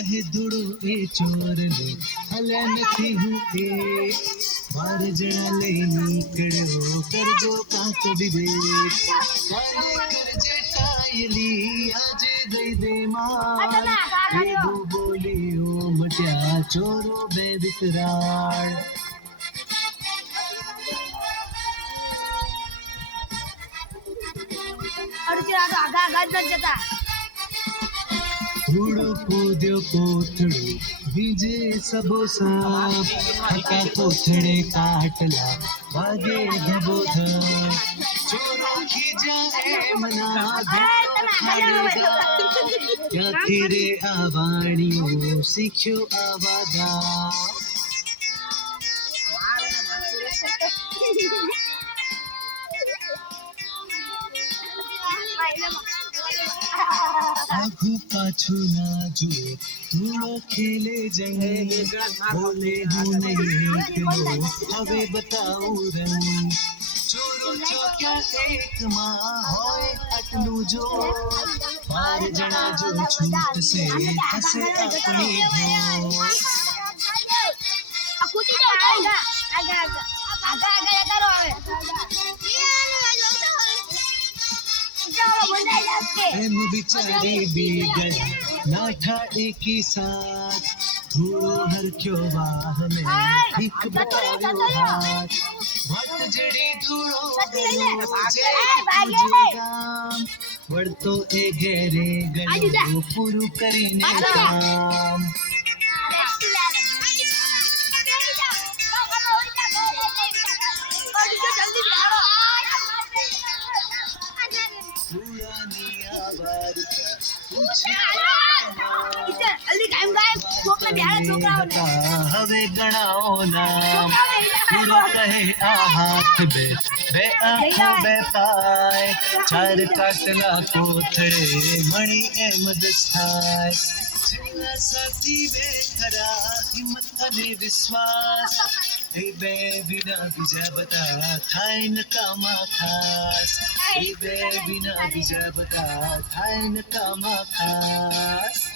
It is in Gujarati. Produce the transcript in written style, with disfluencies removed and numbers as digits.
કહે ધૂળો એ ચોરને હલ્યા નથી હું એ 12 જણા લઈ નીકળ્યો કરજો કાંક વિવેક કરજે કાયલી આજે દઈ દે માર એવું બોલ્યો મટ્યા ચોરો બે વિકરાળ ધૂળો કૂદ્યો કોથળો બીજે સબો સાપ હતા કોથળે કાટલા વાગે ધબોધબ ચોરો ખીજા એમના ક્યાંથી રે આ વાણીઓ શીખ્યો આવા ગામ આખું પાછું ના જુએ ધૂળો ખેલે જંગે બોલે હું નહીં એકલો હવે બતાવું રંગ ચોરો ચોક્યા એકમાં હોય આટલું જો 12 જણા જો છૂટશે હશે આપણી ભોર એમ बिचारी भी गया नाठा एक ही साथ धूड़ो हरख्यो वाहन एक बड़ो हाथ भट जड़ी धूड़ो गयो गाम वड़तो ए घेरे गयो पूरू કરીને કામ હવે ગણાઓ નામ પૂરો કહે આ હાથ બે બે આંખો બે પાય 4 કાટલા કોથળે મણી એમ દસાય જેના સાથી બે ખરા હિંમત અને વિશ્વાસ એ બે વિના બીજા બધા થાય નકામા ખાસ એ બે વિના બીજા બધા થાય નકામા ખાસ